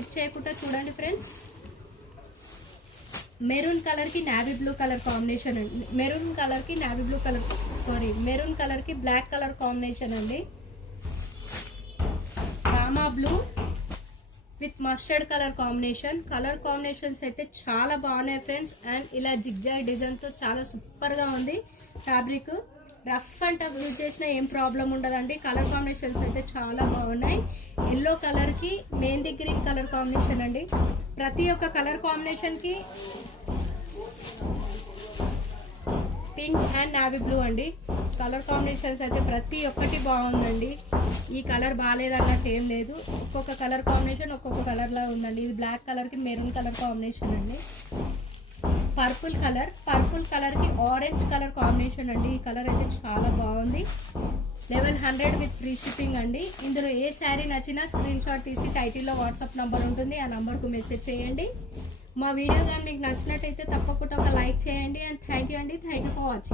Skip చేయకుండా చూడండి friends. Maroon colour కి నావీ బ్లూ కలర్ కాంబినేషన్ అండి. మెరూన్ కలర్ కి navy blue colour maroon colour కి బ్లాక్ కలర్ కాంబినేషన్ అండి. Rama blue with mustard colour combination. Colour combinations అయితే చాలా బాగున్నాయి ఫ్రెండ్స్. అండ్ ఇలా జిగ్జాగ్ డిజైన్ తో చాలా సూపర్ గా ఉంది. Fabric rough and tough use చేసిన ఏం ప్రాబ్లం ఉండదండి. కలర్ కాంబినేషన్స్ అయితే చాలా బాగున్నాయి. ఎల్లో కలర్ కి మెహందీ గ్రీన్ కలర్ కాంబినేషన్ అండి. ప్రతి ఒక్క కలర్ కాంబినేషన్ కి పింక్ అండ్ నావీ బ్లూ అండి. కలర్ కాంబినేషన్స్ అయితే ప్రతి ఒక్కటి బాగుందండి. ఈ కలర్ బాగాలేదన్నట్టు ఏం లేదు. ఒక్కొక్క కలర్ కాంబినేషన్ ఒక్కొక్క కలర్ లా ఉందండి. ఇది బ్లాక్ కలర్ కి మెరూన్ కలర్ కాంబినేషన్ అండి. పర్పుల్ కలర్ కి ఆరెంజ్ కలర్ కాంబినేషన్ అండి. ఈ కలర్ అయితే చాలా బాగుంది. లెవెల్ 100 విత్ ఫ్రీ షిప్పింగ్ అండి. ఇందులో ఏ శారీ నచ్చినా స్క్రీన్ షాట్ తీసి టైటిల్లో వాట్సాప్ నంబర్ ఉంటుంది, ఆ నంబర్కు మెసేజ్ చేయండి. మా వీడియో కానీ మీకు నచ్చినట్టయితే తప్పకుండా ఒక లైక్ చేయండి. అండ్ థ్యాంక్ యూ అండి. Thank you for watching.